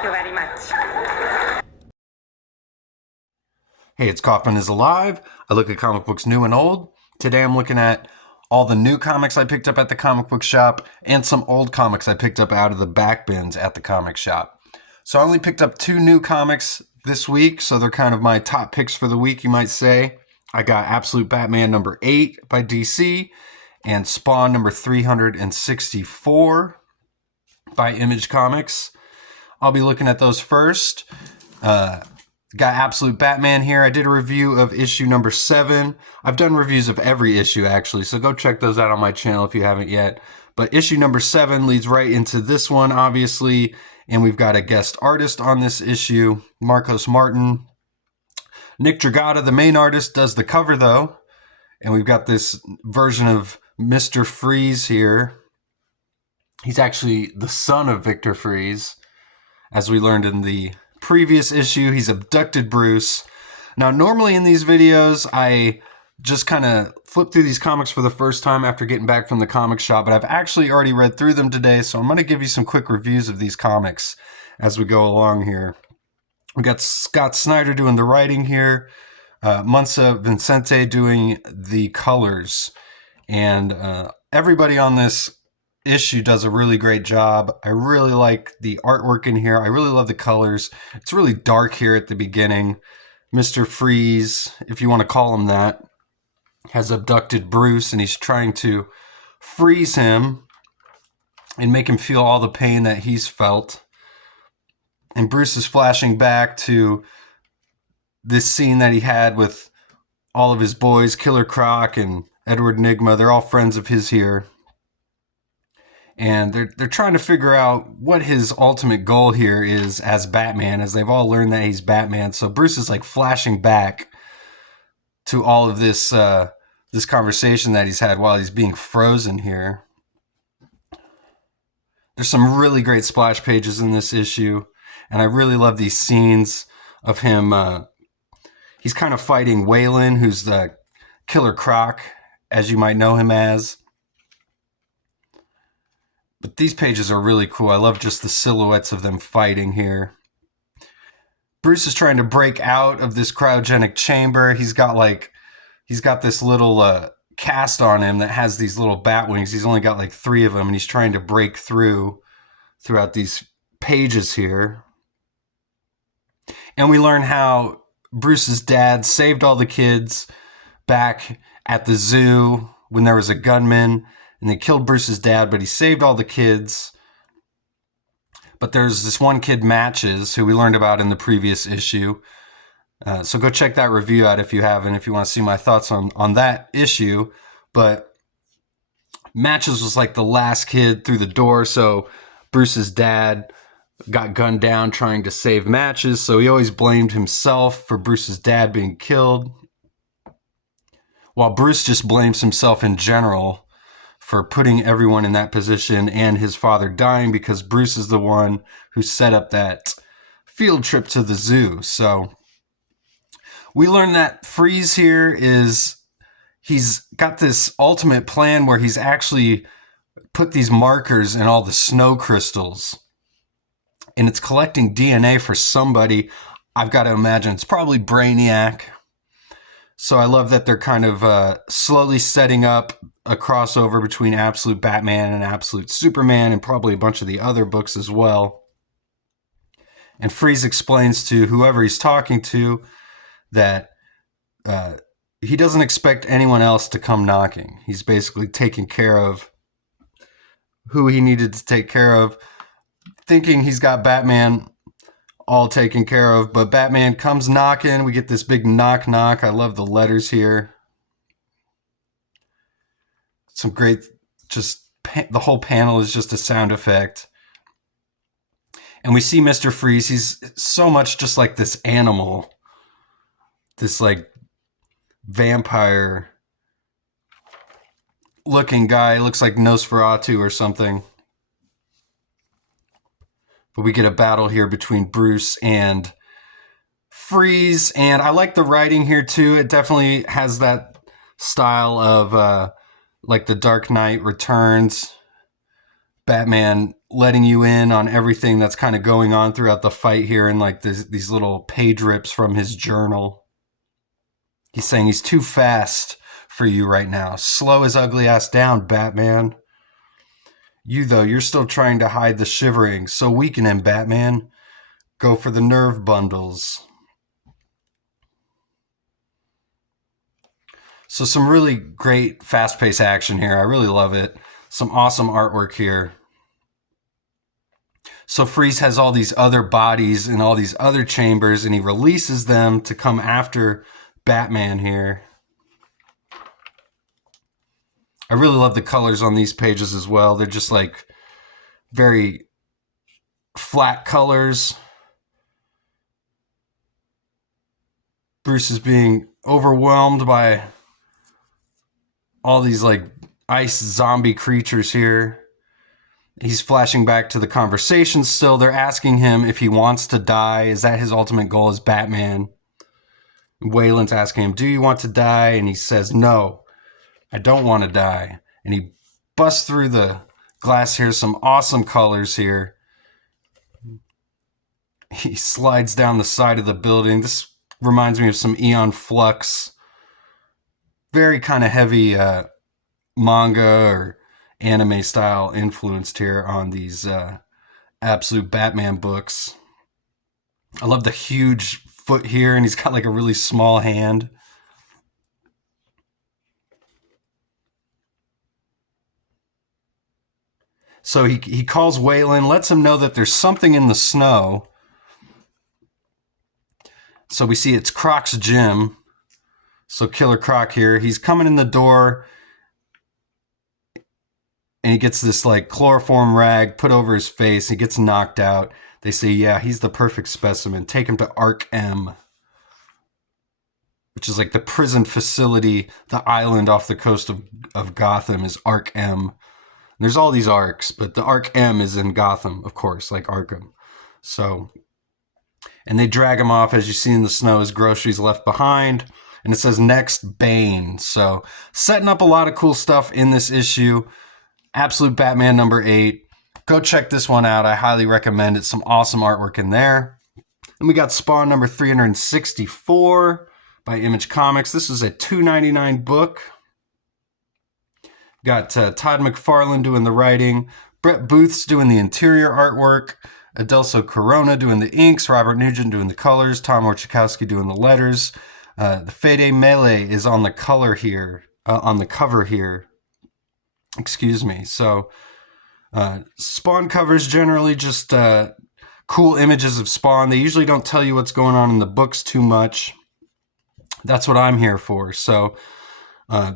Thank you very much. Hey, it's Kaufman is Alive. I look at comic books new and old. Today I'm looking at all the new comics I picked up at the comic book shop and some old comics I picked up out of the back bins at the comic shop. So I only picked up 2 new comics this week, so they're kind of my top picks for the week, you might say. I got Absolute Batman number 8 by DC and Spawn number 364 by Image Comics. I'll be looking at those first. Got Absolute Batman here. I did a review of issue number 7. I've done reviews of every issue, actually, so go check those out on my channel if you haven't yet. But issue number 7 leads right into this one, obviously, and we've got a guest artist on this issue, Marcos Martin. Nick Dragata, the main artist, does the cover, though, and we've got this version of Mr. Freeze here. He's actually the son of Victor Freeze, as we learned in the previous issue. He's abducted Bruce. Now, normally in these videos, I just kind of flip through these comics for the first time after getting back from the comic shop, but I've actually already read through them today, so I'm going to give you some quick reviews of these comics as we go along here. We got Scott Snyder doing the writing here, Munsa Vincente doing the colors, and everybody on this issue does a really great job. I really like the artwork in here. I really love the colors. It's really dark here at the beginning. Mr. Freeze, if you want to call him that, has abducted Bruce, and he's trying to freeze him and make him feel all the pain that he's felt. And Bruce is flashing back to this scene that he had with all of his boys, Killer Croc and Edward Nygma. They're all friends of his here. And they're trying to figure out what his ultimate goal here is as Batman, as they've all learned that he's Batman. So Bruce is like flashing back to all of this this conversation that he's had while he's being frozen here. There's some really great splash pages in this issue, and I really love these scenes of him. He's kind of fighting Waylon, who's the Killer Croc, as you might know him as. But these pages are really cool. I love just the silhouettes of them fighting here. Bruce is trying to break out of this cryogenic chamber. He's got this little cast on him that has these little bat wings. He's only got like 3 of them, and he's trying to break throughout these pages here. And we learn how Bruce's dad saved all the kids back at the zoo when there was a gunman. And they killed Bruce's dad, but he saved all the kids. But there's this one kid, Matches, who we learned about in the previous issue. So go check that review out if you haven't, if you want to see my thoughts on that issue. But Matches was like the last kid through the door, so Bruce's dad got gunned down trying to save Matches, so he always blamed himself for Bruce's dad being killed, while Bruce just blames himself in general for putting everyone in that position and his father dying, because Bruce is the one who set up that field trip to the zoo. So we learn that Freeze here he's got this ultimate plan where he's actually put these markers in all the snow crystals, and it's collecting DNA for somebody. I've got to imagine it's probably Brainiac. So I love that they're kind of slowly setting up a crossover between Absolute Batman and Absolute Superman, and probably a bunch of the other books as well. And Freeze explains to whoever he's talking to that he doesn't expect anyone else to come knocking. He's basically taking care of who he needed to take care of, thinking he's got Batman all taken care of, but Batman comes knocking. We get this big knock knock. I love the letters here. Some great, the whole panel is just a sound effect. And we see Mr. Freeze. He's so much just like this animal, this like vampire looking guy. Looks like Nosferatu or something. But we get a battle here between Bruce and Freeze, and I like the writing here too. It definitely has that style of like the Dark Knight Returns Batman letting you in on everything that's kind of going on throughout the fight here, and like these little page rips from his journal. He's saying he's too fast for you right now. Slow his ugly ass down, Batman. You, though, you're still trying to hide the shivering. So weaken him, Batman. Go for the nerve bundles. So some really great fast-paced action here. I really love it. Some awesome artwork here. So Freeze has all these other bodies in all these other chambers, and he releases them to come after Batman here. I really love the colors on these pages as well. They're just like very flat colors. Bruce is being overwhelmed by all these like ice zombie creatures here. He's flashing back to the conversation still. They're asking him if he wants to die. Is that his ultimate goal as Batman? Wayland's asking him, do you want to die? And he says, no, I don't want to die. And he busts through the glass here. Some awesome colors here. He slides down the side of the building. This reminds me of some Aeon Flux. Very kind of heavy manga or anime style influenced here on these Absolute Batman books. I love the huge foot here, and he's got like a really small hand. So he calls Wayland, lets him know that there's something in the snow. So we see it's Croc's gym. So Killer Croc here, he's coming in the door, and he gets this like chloroform rag put over his face. He gets knocked out. They say, yeah, he's the perfect specimen. Take him to Arc M, which is like the prison facility. The island off the coast of Gotham is Arc M. There's all these arcs, but the Arc M is in Gotham, of course, like Arkham. So, and they drag him off. As you see in the snow, his groceries left behind. And it says next Bane. So setting up a lot of cool stuff in this issue. Absolute Batman number 8. Go check this one out. I highly recommend it. Some awesome artwork in there. And we got Spawn number 364 by Image Comics. This is a $2.99 book. Got Todd McFarlane doing the writing. Brett Booth's doing the interior artwork. Adelso Corona doing the inks. Robert Nugent doing the colors. Tom Orchikowski doing the letters. The Fede Melee is on the color here, on the cover here. Excuse me. So, Spawn covers generally just cool images of Spawn. They usually don't tell you what's going on in the books too much. That's what I'm here for. So,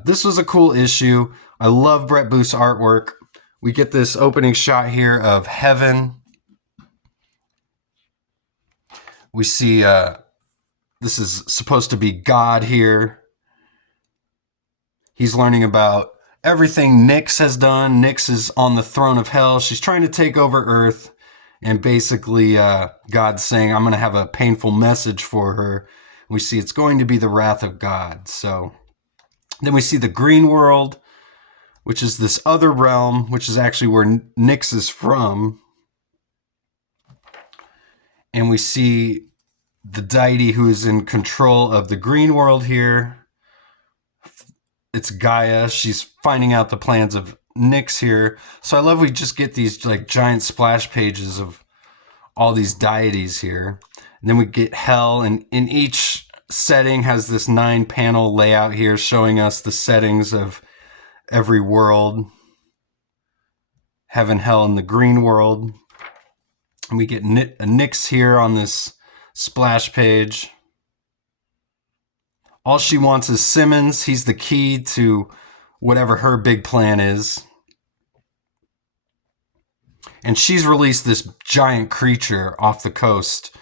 this was a cool issue. I love Brett Booth's artwork. We get this opening shot here of heaven. We see this is supposed to be God here. He's learning about everything Nyx has done. Nyx is on the throne of hell. She's trying to take over Earth. And basically, God's saying, I'm going to have a painful message for her. We see it's going to be the wrath of God. So then we see the green world, which is this other realm, which is actually where Nyx is from. And we see the deity who is in control of the green world here. It's Gaia. She's finding out the plans of Nyx here. So I love we just get these like giant splash pages of all these deities here. And then we get hell, and in each setting has this 9-panel layout here showing us the settings of every world. Heaven, hell, and the green world. And we get a Nyx here on this splash page. All she wants is Simmons. He's the key to whatever her big plan is. And she's released this giant creature off the coast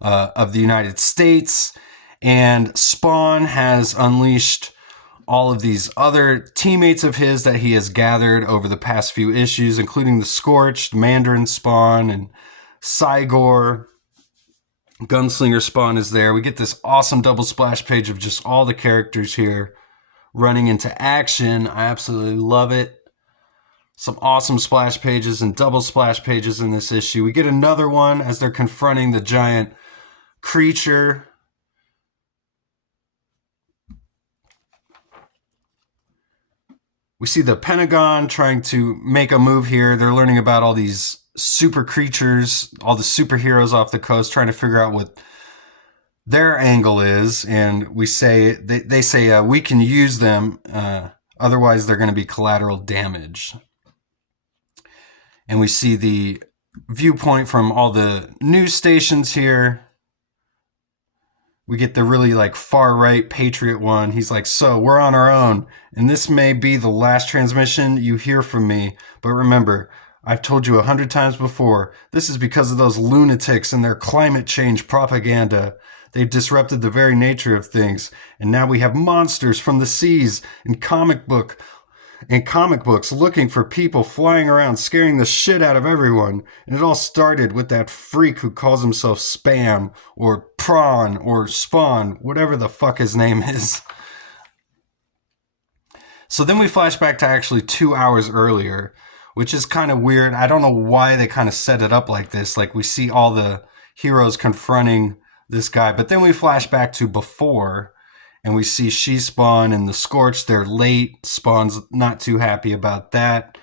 of the United States. And Spawn has unleashed all of these other teammates of his that he has gathered over the past few issues, including the Scorched, Mandarin Spawn, and Cygor. Gunslinger Spawn is there. We get this awesome double splash page of just all the characters here running into action. I absolutely love it. Some awesome splash pages and double splash pages in this issue. We get another one as they're confronting the giant creature. We see the Pentagon trying to make a move here. They're learning about all these super creatures, all the superheroes off the coast, trying to figure out what their angle is. And we say they say we can use them, otherwise they're going to be collateral damage. And we see the viewpoint from all the news stations here. We get the really like far right patriot one. He's like, so we're on our own, and this may be the last transmission you hear from me. But remember, I've told you 100 times before, this is because of those lunatics and their climate change propaganda. They've disrupted the very nature of things, and now we have monsters from the seas and comic books looking for people flying around scaring the shit out of everyone. And it all started with that freak who calls himself Spam or Prawn or Spawn, whatever the fuck his name is. So then we flash back to actually 2 hours earlier, which is kind of weird. I don't know why they kind of set it up like this. Like we see all the heroes confronting this guy, but then we flash back to before, and we see She-Spawn and the Scorch. They're late. Spawn's not too happy about that.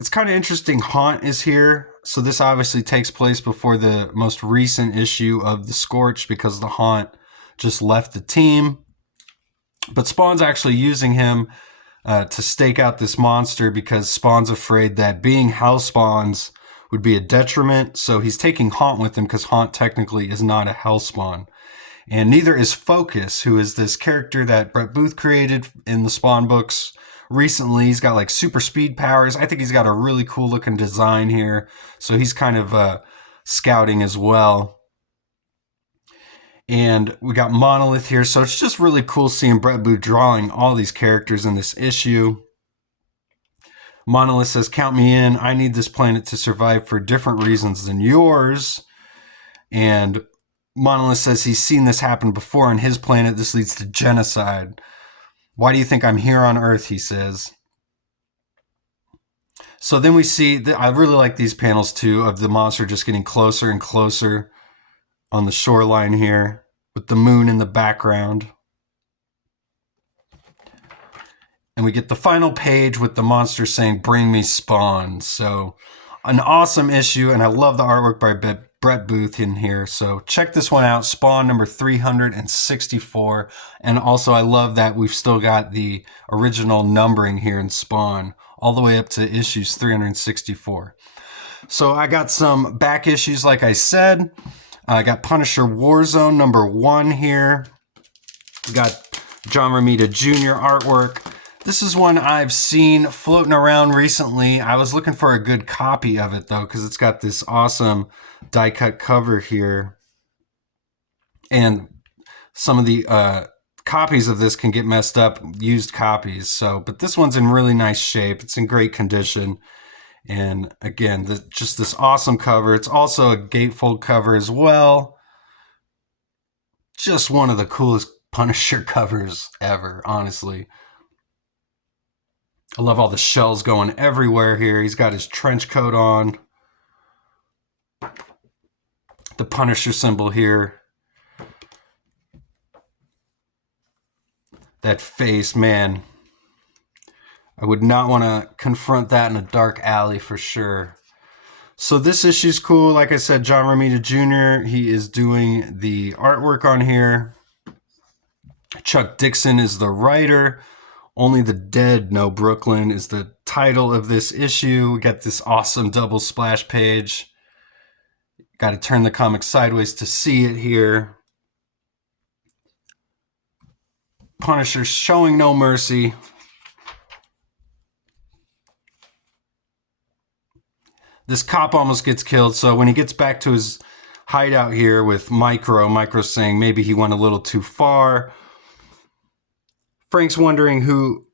It's kind of interesting. Haunt is here. So this obviously takes place before the most recent issue of the Scorch because the Haunt just left the team. But Spawn's actually using him to stake out this monster because Spawn's afraid that being house spawns would be a detriment. So he's taking Haunt with him because Haunt technically is not a house spawn. And neither is Focus, who is this character that Brett Booth created in the Spawn books recently. He's got like super speed powers. I think he's got a really cool looking design here. So he's kind of scouting as well. And we got Monolith here. So it's just really cool seeing Brett Booth drawing all these characters in this issue. Monolith says, count me in. I need this planet to survive for different reasons than yours. And Monolith says he's seen this happen before on his planet. This leads to genocide. Why do you think I'm here on Earth, he says. So then we see, I really like these panels too, of the monster just getting closer and closer on the shoreline here with the moon in the background. And we get the final page with the monster saying, bring me Spawn. So an awesome issue, and I love the artwork by Brett Booth in here. So check this one out, Spawn number 364. And also I love that we've still got the original numbering here in Spawn all the way up to issues 364. So I got some back issues, like I said. I got Punisher Warzone number 1 here. Got John Romita Jr. artwork. This is one I've seen floating around recently. I was looking for a good copy of it, though, because it's got this awesome die-cut cover here. And some of the copies of this can get messed up, used copies. So, but this one's in really nice shape. It's in great condition. And again, just this awesome cover. It's also a gatefold cover as well. Just one of the coolest Punisher covers ever, honestly. I love all the shells going everywhere here. He's got his trench coat on. The Punisher symbol here. That face, man. I would not want to confront that in a dark alley for sure. So this issue's cool. Like I said, John Romita Jr., he is doing the artwork on here. Chuck Dixon is the writer. Only the Dead Know Brooklyn is the title of this issue. We got this awesome double splash page. Got to turn the comic sideways to see it here. Punisher showing no mercy. This cop almost gets killed, so when he gets back to his hideout here with Micro's saying maybe he went a little too far. Frank's wondering who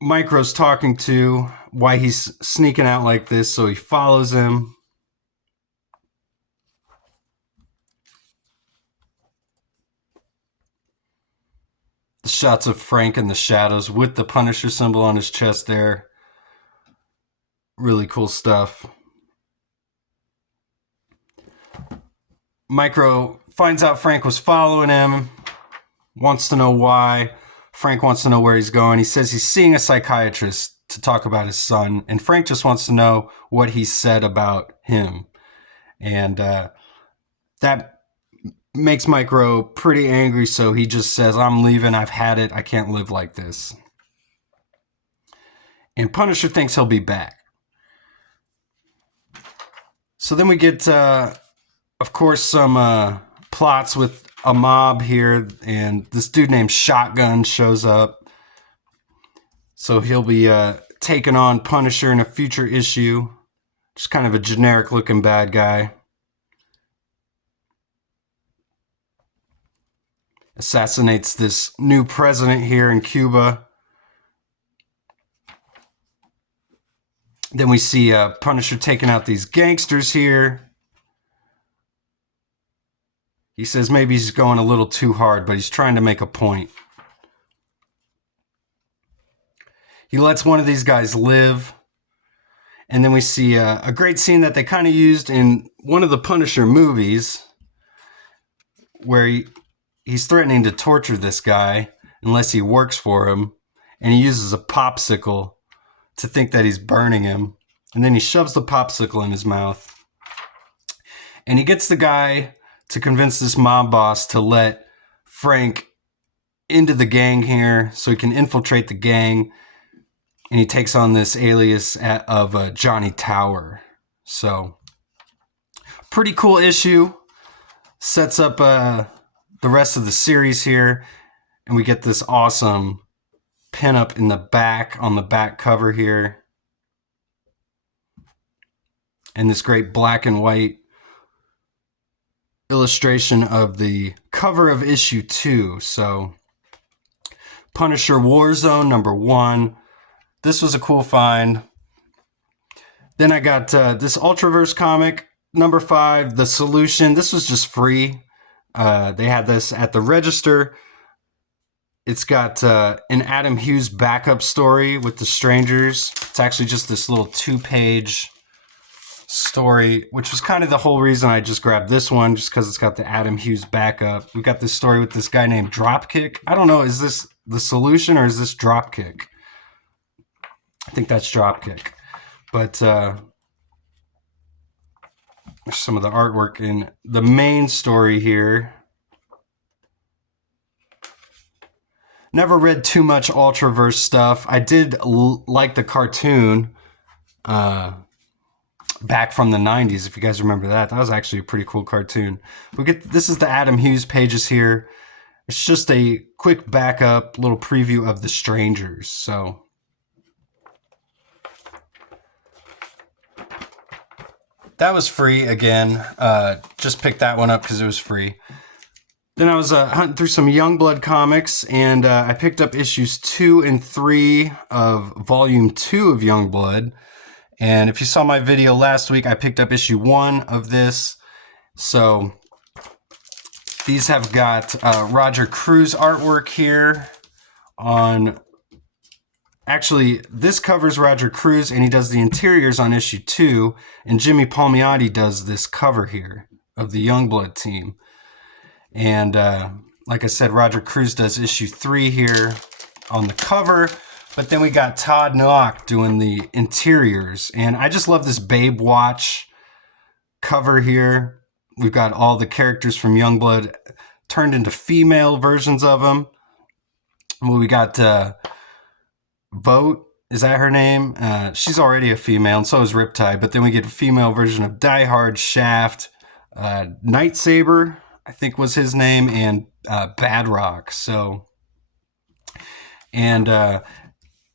Micro's talking to, why he's sneaking out like this, so he follows him. The shots of Frank in the shadows with the Punisher symbol on his chest there. Really cool stuff. Micro finds out Frank was following him, wants to know why. Frank wants to know where he's going. He says he's seeing a psychiatrist to talk about his son, and Frank just wants to know what he said about him. And that makes Micro pretty angry, so he just says, I'm leaving, I've had it, I can't live like this. And Punisher thinks he'll be back. So then we get, of course, some plots with a mob here, and this dude named Shotgun shows up. So he'll be taking on Punisher in a future issue. Just kind of a generic looking bad guy. Assassinates this new president here in Cuba. Then we see Punisher taking out these gangsters here. He says maybe he's going a little too hard, but he's trying to make a point. He lets one of these guys live. And then we see a great scene that they kind of used in one of the Punisher movies, where he's threatening to torture this guy unless he works for him. And he uses a popsicle to think that he's burning him. And then he shoves the popsicle in his mouth. And he gets the guy to convince this mob boss to let Frank into the gang here so he can infiltrate the gang. And he takes on this alias of Johnny Tower. So, pretty cool issue. Sets up the rest of the series here. And we get this awesome pinup in the back, on the back cover here. And this great black and white illustration of the cover of issue 2. So, Punisher Warzone #1. This was a cool find. Then I got this Ultraverse comic, #5, The Solution. This was just free. They had this at the register. It's got an Adam Hughes backup story with the Strangers. It's actually just this little 2-page story, which was kind of the whole reason I just grabbed this one, just because it's got the Adam Hughes backup. We got this story with this guy named Dropkick. I don't know, is this The Solution or is this Dropkick? I think that's Dropkick. But there's some of the artwork in the main story here. Never read too much Ultraverse stuff. I did like the cartoon back from the 90s, if you guys remember that. That was actually a pretty cool cartoon. This is the Adam Hughes pages here. It's just a quick backup, little preview of the Strangers. So that was free again. Just picked that one up because it was free. Then I was hunting through some Youngblood comics, and I picked up issues 2 and 3 of volume 2 of Youngblood. And if you saw my video last week, I picked up issue 1 of this. So these have got Roger Cruz artwork here on... Actually, this covers Roger Cruz, and he does the interiors on issue 2, and Jimmy Palmiotti does this cover here of the Youngblood team. And like I said, Roger Cruz does issue 3 here on the cover, but then we got Todd Knock doing the interiors. And I just love this Babe Watch cover here. We've got all the characters from Youngblood turned into female versions of them. Well, we got Vote, is that her name? She's already a female, and so is Riptide. But then we get a female version of Die Hard, Shaft, Night Saber, I think was his name, and Badrock. So, and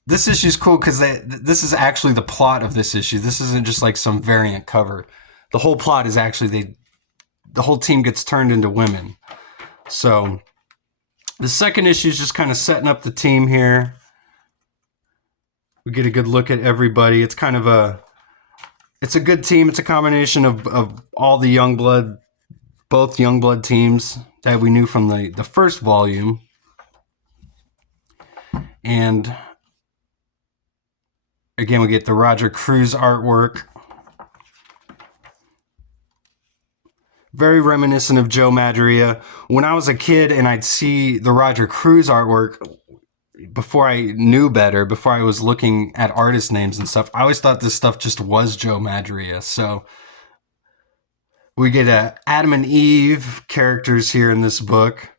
this issue is cool because this is actually the plot of this issue. This isn't just like some variant cover. The whole plot is actually the whole team gets turned into women. So the second issue is just kind of setting up the team here. We get a good look at everybody. It's kind of it's a good team. It's a combination of all the Youngblood, both Youngblood teams that we knew from the first volume. And Again, we get the Roger Cruz artwork. Very reminiscent of Joe Madureira. When I was a kid and I'd see the Roger Cruz artwork, before I knew better, before I was looking at artist names and stuff, I always thought this stuff just was Joe Madureira. So we get Adam and Eve characters here in this book.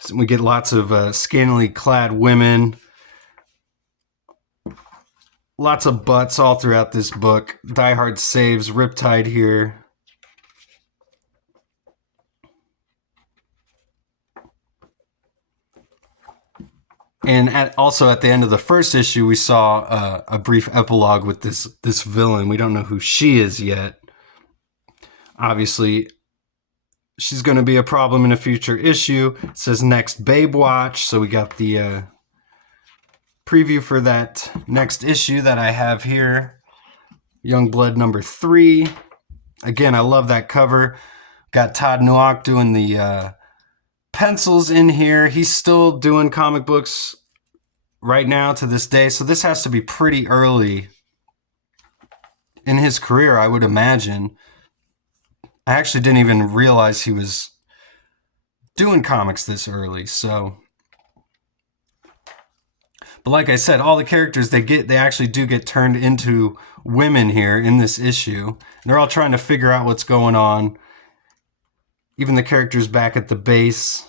So we get lots of scantily clad women. Lots of butts all throughout this book. Die Hard saves Riptide here. And also at the end of the first issue, we saw a brief epilogue with this villain. We don't know who she is yet. Obviously, she's going to be a problem in a future issue. It says next Babe Watch, so we got the preview for that next issue that I have here. Youngblood number 3. Again, I love that cover. Got Todd Nowak doing the pencils in here. He's still doing comic books right now to this day, so this has to be pretty early in his career, I would imagine. I actually didn't even realize he was doing comics this early, so. But like I said, all the characters they actually do get turned into women here in this issue. And they're all trying to figure out what's going on. Even the characters back at the base.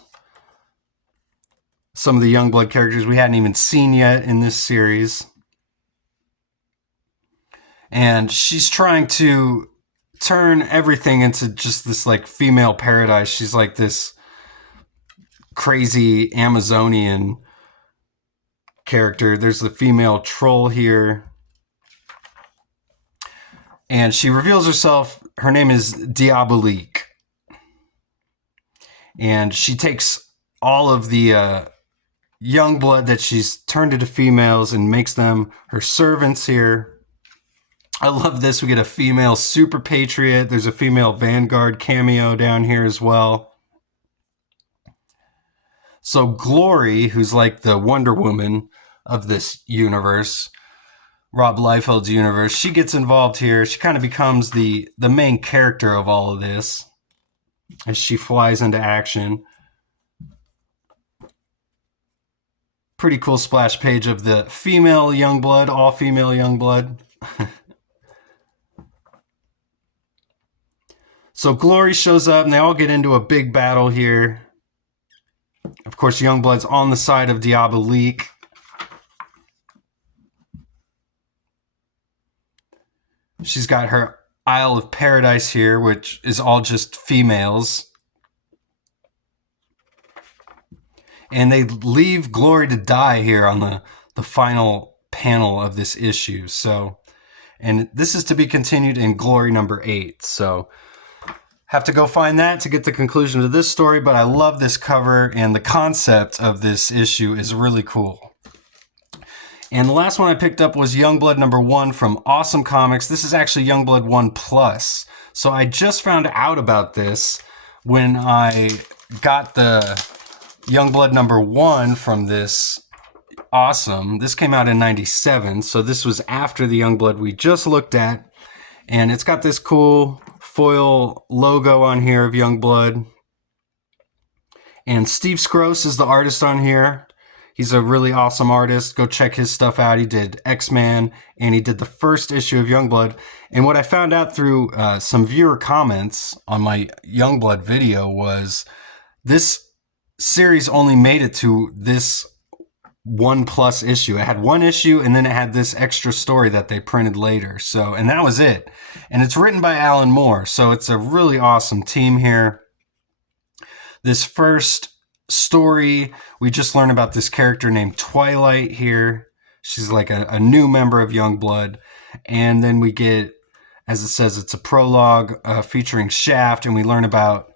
Some of the Youngblood characters we hadn't even seen yet in this series. And she's trying to turn everything into just this like female paradise. She's like this crazy Amazonian character. There's the female troll here. And she reveals herself. Her name is Diabolique. And she takes all of the young blood that she's turned into females and makes them her servants here. I love this. We get a female super patriot. There's a female Vanguard cameo down here as well. So Glory, who's like the Wonder Woman of this universe, Rob Liefeld's universe, she gets involved here. She kind of becomes the main character of all of this as she flies into action. Pretty cool splash page of the female Youngblood, all female Youngblood. So Glory shows up and they all get into a big battle here. Of course, Youngblood's on the side of Diabolique. She's got her Isle of Paradise here, which is all just females. And they leave Glory to die here on the final panel of this issue. So, and this is to be continued in Glory number 8. So, have to go find that to get the conclusion to this story. But I love this cover, and the concept of this issue is really cool. And the last one I picked up was Youngblood number 1 from Awesome Comics. This is actually Youngblood 1 Plus. So I just found out about this when I got the Youngblood number 1 from this Awesome. This came out in 97, so this was after the Youngblood we just looked at. And it's got this cool foil logo on here of Youngblood. And Steve Skroce is the artist on here. He's a really awesome artist. Go check his stuff out. He did X-Men, and he did the first issue of Youngblood. And what I found out through some viewer comments on my Youngblood video was this series only made it to this 1+ issue. It had one issue, and then it had this extra story that they printed later. So, and that was it. And it's written by Alan Moore. So it's a really awesome team here. This first story, we just learned about this character named Twilight here. She's like a new member of Youngblood. And then we get, as it says, it's a prologue featuring Shaft, and we learn about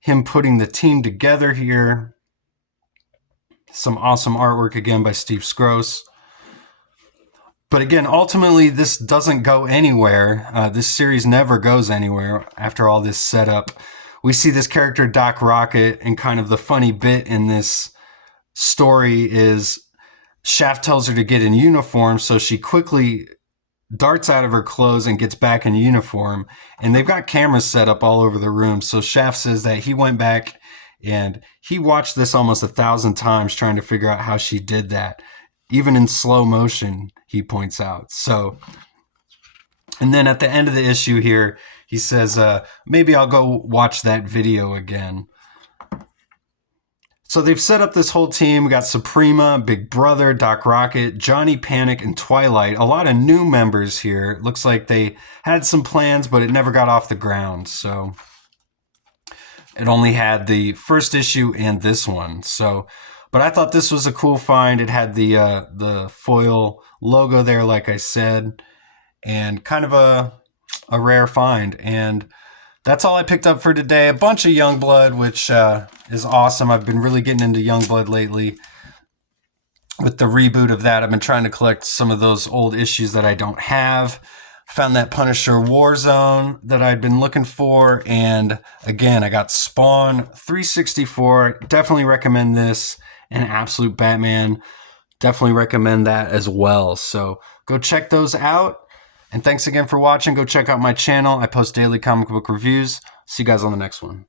him putting the team together here. Some awesome artwork again by Steve Skroce. But again, ultimately, this doesn't go anywhere. This series never goes anywhere after all this setup. We see this character, Doc Rocket, and kind of the funny bit in this story is Shaft tells her to get in uniform, so she quickly darts out of her clothes and gets back in uniform. And they've got cameras set up all over the room. So Shaft says that he went back and he watched this almost 1,000 times trying to figure out how she did that, even in slow motion, he points out. So, and then at the end of the issue here, he says, maybe I'll go watch that video again. So they've set up this whole team. We got Suprema, Big Brother, Doc Rocket, Johnny Panic, and Twilight. A lot of new members here. It looks like they had some plans, but it never got off the ground. So it only had the first issue and this one. So, but I thought this was a cool find. It had the foil logo there, like I said, and kind of a rare find. And that's all I picked up for today. A bunch of Youngblood, which is awesome. I've been really getting into Youngblood lately. With the reboot of that, I've been trying to collect some of those old issues that I don't have. Found that Punisher Warzone that I'd been looking for. And again, I got Spawn 364. Definitely recommend this. And Absolute Batman. Definitely recommend that as well. So go check those out. And thanks again for watching. Go check out my channel. I post daily comic book reviews. See you guys on the next one.